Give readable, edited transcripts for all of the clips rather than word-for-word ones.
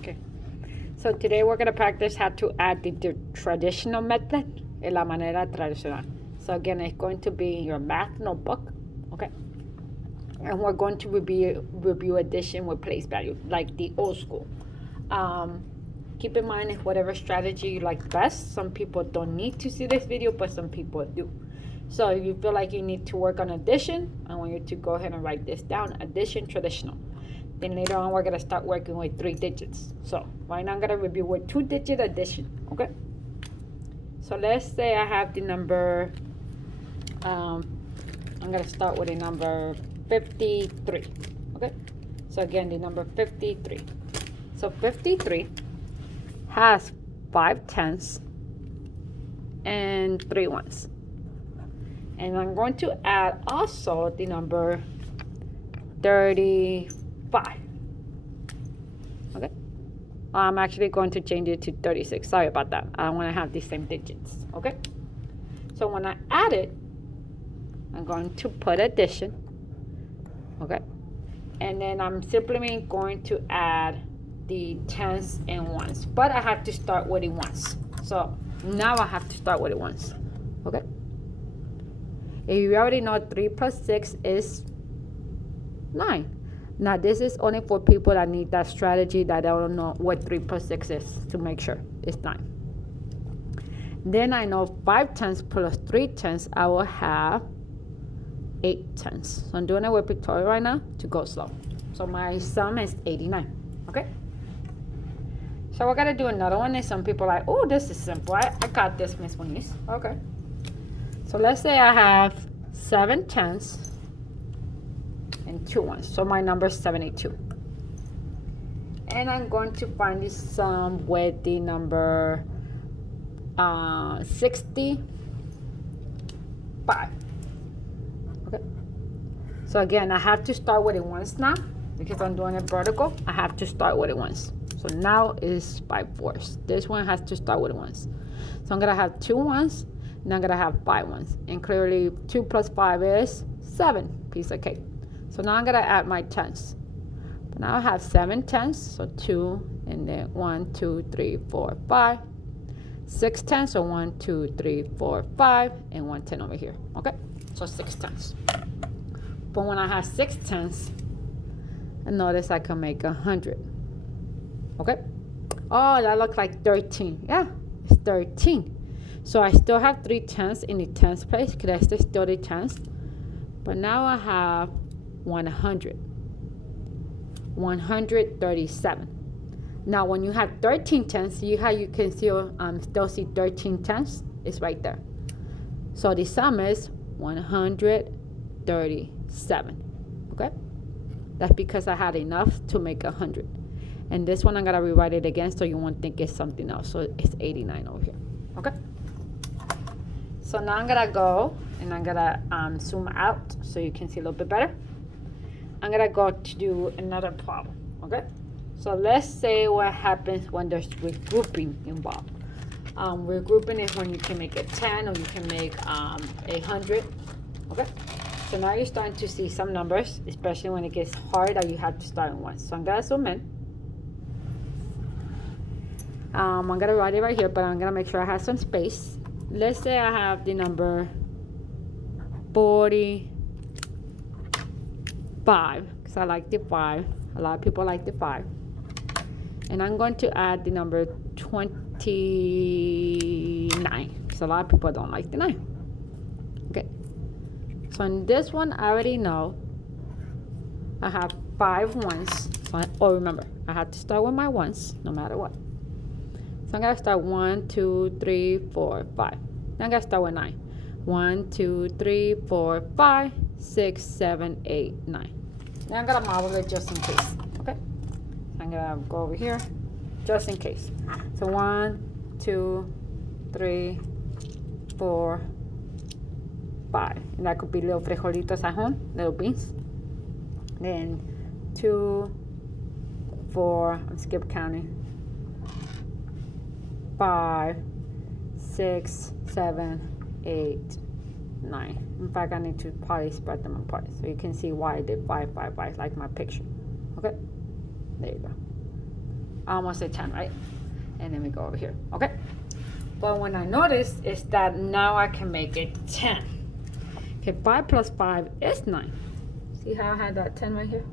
Okay. So today we're going to practice how to add the traditional method, la manera tradicional. So again, it's going to be your math notebook, okay? And we're going to review addition with place value, like the old school. Keep in mind whatever strategy you like best. Some people don't need to see this video, but some people do. So if you feel like you need to work on addition, I want you to go ahead and write this down, addition traditional. Then later on, we're going to start working with 3 digits. So right now, I'm going to review with 2-digit addition, okay? So let's say I have the number, I'm going to start with the number 53, okay? So again, the number 53. So 53 has 5 tenths and 3 ones. And I'm going to add also the number 35. Okay, I'm actually going to change it to 36. Sorry about that. I want to have the same digits. Okay, so when I add it, I'm going to put addition. Okay, and then I'm simply going to add the tens and ones, but I have to start with the ones. So now I have to start with the ones. Okay, if you already know 3 plus 6 is 9. Now this is only for people that need that strategy, that don't know what 3 plus 6 is, to make sure it's 9. Then I know 5 tenths plus 3 tenths, I will have 8 tenths. So I'm doing it with pictorial right now to go slow. So my sum is 89. Okay, so we're gonna do another one. And some people are like, oh, this is simple, I got this, Miss Moniz. Okay, so let's say I have 7 tenths and 2 ones. So my number is 72. And I'm going to find the sum with the number 65. Okay. So again, I have to start with it once now because I'm doing it vertical. I have to start with it once. So now is 5 fourths. This one has to start with it once. So I'm gonna have 2 ones, and I'm gonna have 5 ones. And clearly 2 plus 5 is 7. Piece of cake. So now I'm gonna add my tenths. But now I have 7 tenths, so 2, and then 1, 2, 3, 4, 5. 6 tenths, so 1, 2, 3, 4, 5, and 1 tenth over here. Okay, so 6 tenths. But when I have 6 tenths, I notice I can make 100. Okay. Oh, that looks like 13. Yeah, it's 13. So I still have 3 tenths in the tenths place because that's still the tenths. But now I have 137. Now when you have 13 tenths, see how you can still see 13 tenths? It's right there. So the sum is 137. Okay, that's because I had enough to make 100. And this one I'm gonna rewrite it again so you won't think it's something else. So it's 89 over here. Okay, so now I'm gonna go and I'm gonna zoom out so you can see a little bit better. I'm gonna go to do another problem. Okay, so let's say what happens when there's regrouping involved. Regrouping is when you can make a 10 or you can make 100. Okay, so now you're starting to see some numbers, especially when it gets hard that you have to start in once. So I'm gonna zoom in. I'm gonna write it right here, but I'm gonna make sure I have some space. Let's say I have the number 45, because I like the 5. A lot of people like the 5. And I'm going to add the number 29, because a lot of people don't like the 9. Okay. So in this one, I already know I have 5 ones. So remember, I have to start with my ones, no matter what. So I'm gonna start 1, 2, 3, 4, 5. Then I'm gonna start with 9. 1, 2, 3, 4, 5, 6, 7, 8, 9. Then I'm gonna model it just in case. Okay. So I'm gonna go over here, just in case. So 1, 2, 3, 4, 5. And that could be little frijolitos at home, little beans. Then 2, 4. I'm skip counting. 5, 6, 7, 8, 9. In fact, I need to probably spread them apart so you can see why I did 5, 5, 5, like my picture. Okay, there you go. almost a 10, right? And then we go over here, okay? But when I notice is that now I can make it 10. Okay, 5 plus 5 is 9. See how I had that 10 right here?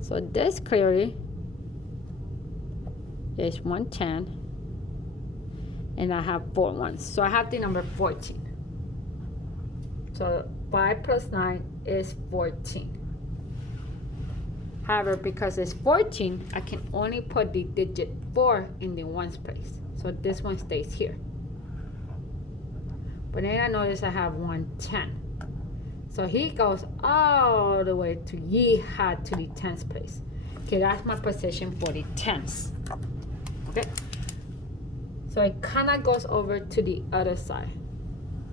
So this clearly is 110. And I have 4 ones. So I have the number 14. So 5 plus 9 is 14. However, because it's 14, I can only put the digit 4 in the ones place. So this one stays here. But then I notice I have 110. So he goes all the way to yeehaw to the tens place. Okay, that's my position for the tens. Okay. So it kind of goes over to the other side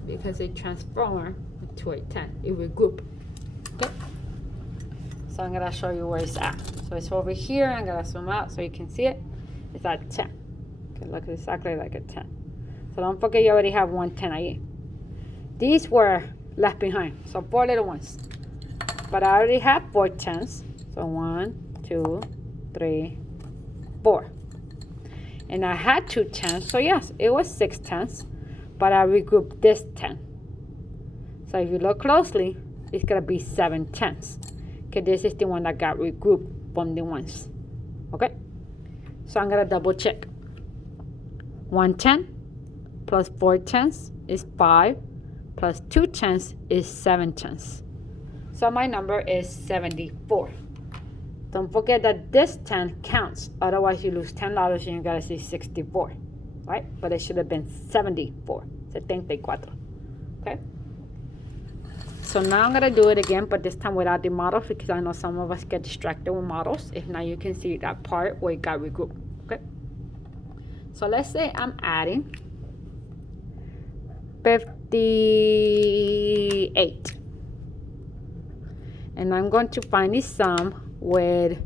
because it transforms to a 10. It will group. Okay. So I'm gonna show you where it's at. So it's over here. I'm gonna zoom out so you can see it. It's at 10. Okay, look exactly like a 10. So don't forget you already have 110 ahí. These were left behind. So 4 little ones. But I already have 4 tens. So 1, 2, 3, 4. And I had 2 tens. So yes, it was 6 tens. But I regrouped this 10. So if you look closely, it's gonna be 7 tens. Okay, this is the one that got regrouped from the ones. Okay, so I'm gonna double check. 110 plus 4 tens is 5, plus 2 tens is 7 tens. So my number is 74. Don't forget that this 10 counts, otherwise you lose $10 and you gotta say 64, right? But it should have been 74, 74. Okay. So now I'm gonna do it again, but this time without the models because I know some of us get distracted with models. If not, you can see that part where it got regrouped. Okay. So let's say I'm adding 58. And I'm going to find the sum with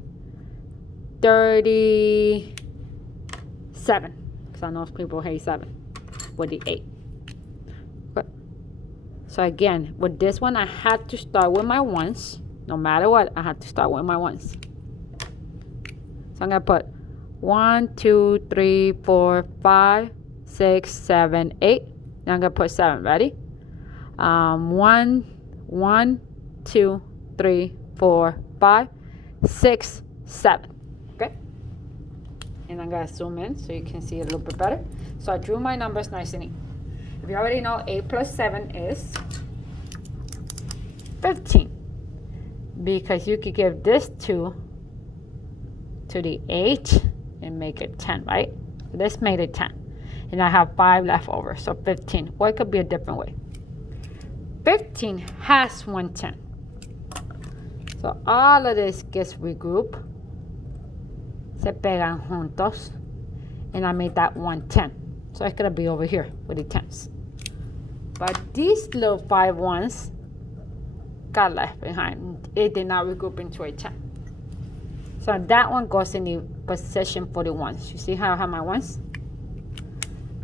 37. Because I know people hate 7 with the 8. Okay. So again, with this one, I had to start with my ones. No matter what, I had to start with my ones. So I'm going to put 1, 2, 3, 4, 5, 6, 7, 8. Now I'm going to put 7. Ready? 1, 2, 3, 4, 5, 6, 7. Okay? And I'm going to zoom in so you can see it a little bit better. So I drew my numbers nice and neat. If you already know, 8 plus 7 is 15. Because you could give this 2 to the 8 and make it 10, right? This made it 10. And I have 5 left over, so 15. Or it could be a different way. 15 has 110. So all of this gets regrouped. Se pegan juntos. And I made that 110. So it's going to be over here with the tens. But these little 5 ones got left behind. It did not regroup into a 10. So that one goes in the position for the ones. You see how I have my ones?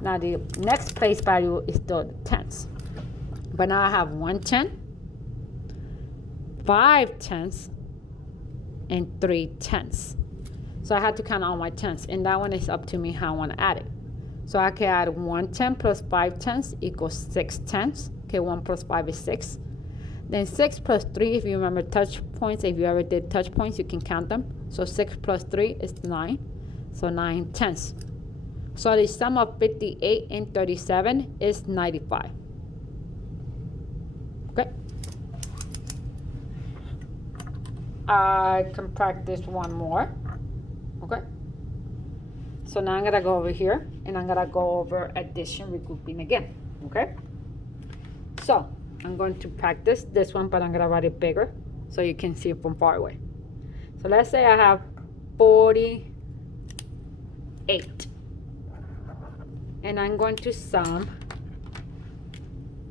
Now the next place value is still the tens. But now I have 110, 5 tens, and 3 tens. So I had to count all my tens. And that one is up to me how I want to add it. So I can add 110 plus 5 tens equals 6 tens. Okay, 1 plus 5 is 6. Then 6 plus 3, if you remember touch points, if you ever did touch points, you can count them. So 6 plus 3 is 9. So 9 tenths. So the sum of 58 and 37 is 95. Okay. I can practice one more. Okay. So now I'm going to go over here and I'm going to go over addition regrouping again. Okay. So I'm going to practice this one, but I'm going to write it bigger so you can see it from far away. So let's say I have 48. And I'm going to sum,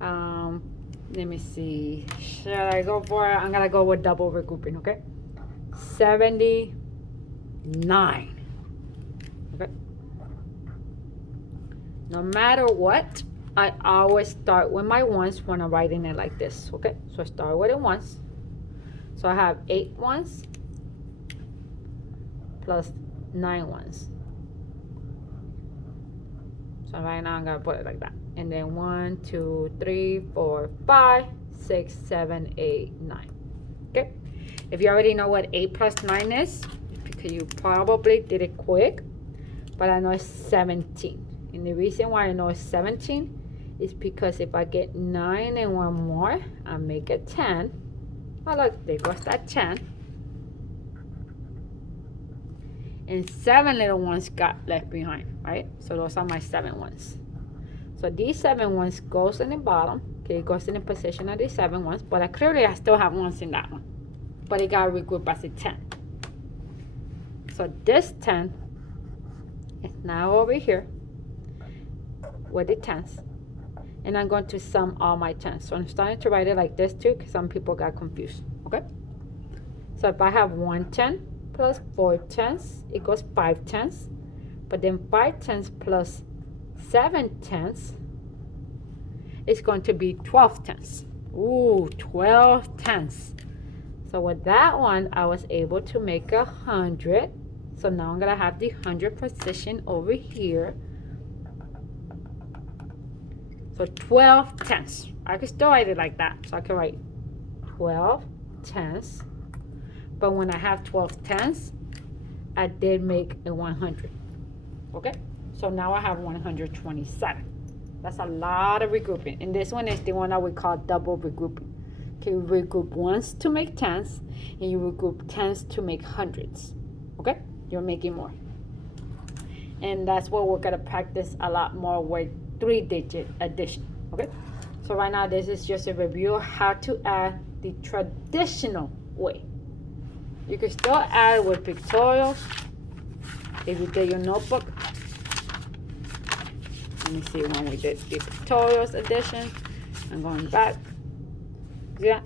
let me see, should I go for it? I'm going to go with double regrouping, okay? 79. Okay. No matter what, I always start with my ones when I'm writing it like this, okay? So I start with it once. So I have 8 ones, plus 9 ones. So right now I'm gonna put it like that. And then 1, 2, 3, 4, 5, 6, 7, 8, 9. Okay. If you already know what 8 plus 9 is, because you probably did it quick, but I know it's 17. And the reason why I know it's 17 is because if I get 9 and 1 more, I make it 10. Oh look, there goes that 10. And 7 little ones got left behind, right? So those are my 7 ones. So these 7 ones goes in the bottom. Okay, it goes in the position of the 7 ones, but clearly I still have ones in that one. But it got regrouped as a 10. So this 10 is now over here with the 10s. And I'm going to sum all my 10s. So I'm starting to write it like this too, because some people got confused, okay? So if I have 1 10 plus 4 10s equals 5 10s. But then 5 10s plus 7 10s is going to be 12 10s. Ooh, 12 10s. So with that one, I was able to make 100. So now I'm gonna have the 100 position over here. So 12 tenths. I could still write it like that. So I can write 12 tenths. But when I have 12 tenths, I did make a 100. Okay? So now I have 127. That's a lot of regrouping. And this one is the one that we call double regrouping. Okay, you regroup ones to make tenths, and you regroup tenths to make hundreds. Okay? You're making more. And that's what we're gonna practice a lot more with 3-digit addition. Okay? So right now this is just a review of how to add the traditional way. You can still add with pictorials if you did your notebook. Let me see when we did the pictorials addition. I'm going back. Yeah.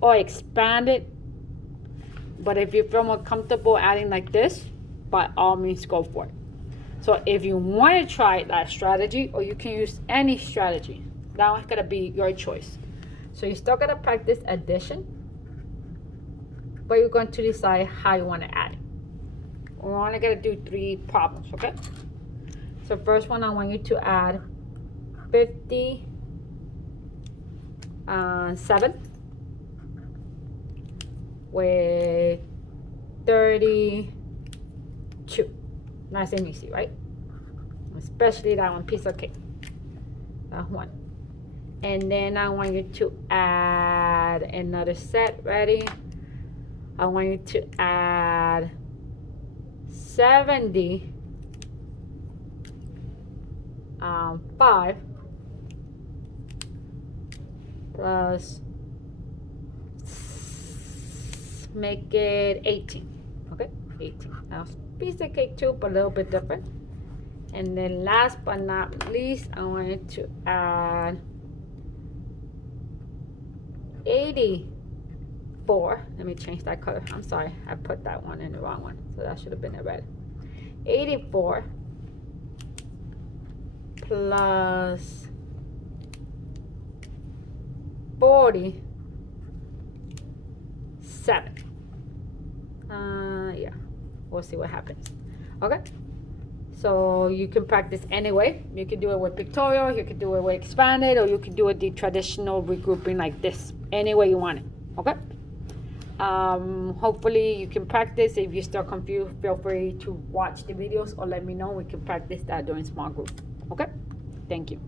Or expand it. But if you feel more comfortable adding like this, by all means go for it. So if you want to try that strategy, or you can use any strategy, that one's gonna be your choice. So you're still gonna practice addition, but you're going to decide how you want to add it. We're only gonna do 3 problems, okay? So first one, I want you to add 57 with 32. Nice and easy, right? Especially that one, piece of cake. That one. And then I want you to add another set. Ready? I want you to add 70 5 plus, make it 18. Okay, 18. Now piece of cake too, but a little bit different. And then last but not least, I wanted to add 84. Let me change that color. I'm sorry, I put that one in the wrong one, so that should have been a red. 84 plus 47. Yeah, we'll see what happens. Okay, so you can practice anyway. You can do it with pictorial, you can do it with expanded, or you can do it the traditional regrouping like this, any way you want it. Okay, hopefully you can practice. If you're still confused, feel free to watch the videos or let me know. We can practice that during small group. Okay, thank you.